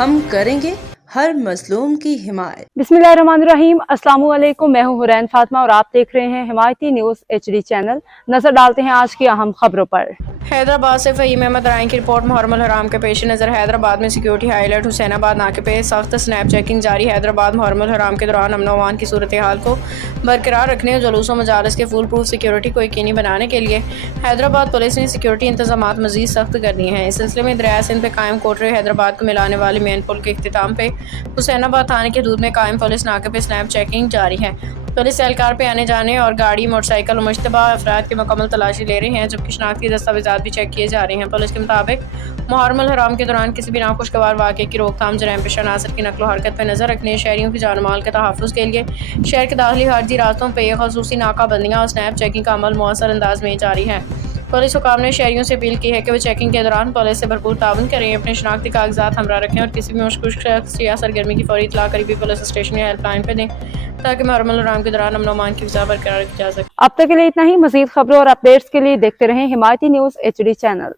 ہم کریں گے ہر مظلوم کی حمایت۔ بسمillahirrahmanirrahim، السلام علیکم، میں ہوں حورین فاطمہ اور آپ دیکھ رہے ہیں حمایتی نیوز HD چینل۔ نظر ڈالتے ہیں آج کی اہم خبروں پر۔ حیدرآباد سے فہیم احمد رائن کی رپورٹ۔ محرم الحرام کے پیش نظر حیدرآباد میں سیکیورٹی ہائی الرٹ۔ حسین آباد ناکے پہ سخت سنیپ چیکنگ جاری۔ حیدرآباد محرم الحرام کے دوران امن و امان کی صورتحال کو برقرار رکھنے اور جلوس و مجالس کے فول پروف سیکیورٹی کو یقینی بنانے کے لیے حیدرآباد پولیس نے سیکیورٹی انتظامات مزید سخت کر دیے ہیں۔ اس سلسلے میں دریائے سندھ پہ قائم کوٹرے حیدرآباد کو ملانے والے مین پل کے اختتام پہ حسین آباد تھانے کی حدود میں قائم پولیس ناکے پہ سنیپ چیکنگ جاری ہے۔ پولیس اہلکار پہ آنے جانے اور گاڑی، موٹر سائیکل اور مشتبہ افراد کی مکمل تلاشی لے رہے ہیں، جبکہ شناختی دستاویزات بھی چیک کیے جا رہے ہیں۔ پولیس کے مطابق محرم الحرام کے دوران کسی بھی ناخوشگوار واقعے کی روک تھام، جرائم پیشہ عناصر کی نقل و حرکت پہ نظر رکھنے، شہریوں کی جان و مال کے تحفظ کے لیے شہر کے داخلی خارجی راستوں پہ خصوصی ناکہ بندیاں اور سنیپ چیکنگ کا عمل مؤثر انداز میں جاری ہے۔ پولیس حکام نے شہریوں سے اپیل کی ہے کہ وہ چیکنگ کے دوران پولیس سے بھرپور تعاون کریں، اپنے شناختی کاغذات ہمراہ رکھیں اور کسی بھی مشکوک شخص یا سرگرمی کی فوری اطلاع قریبی پولیس اسٹیشن یا ہیلپ لائن پہ دیں تاکہ محرم الحرام کے دوران امن و امان کی فضا برقرار رکھی جا سکے۔ اب تک کے لیے اتنا ہی۔ مزید خبروں اور اپڈیٹس کے لیے دیکھتے رہیں حمایتی نیوز HD چینل۔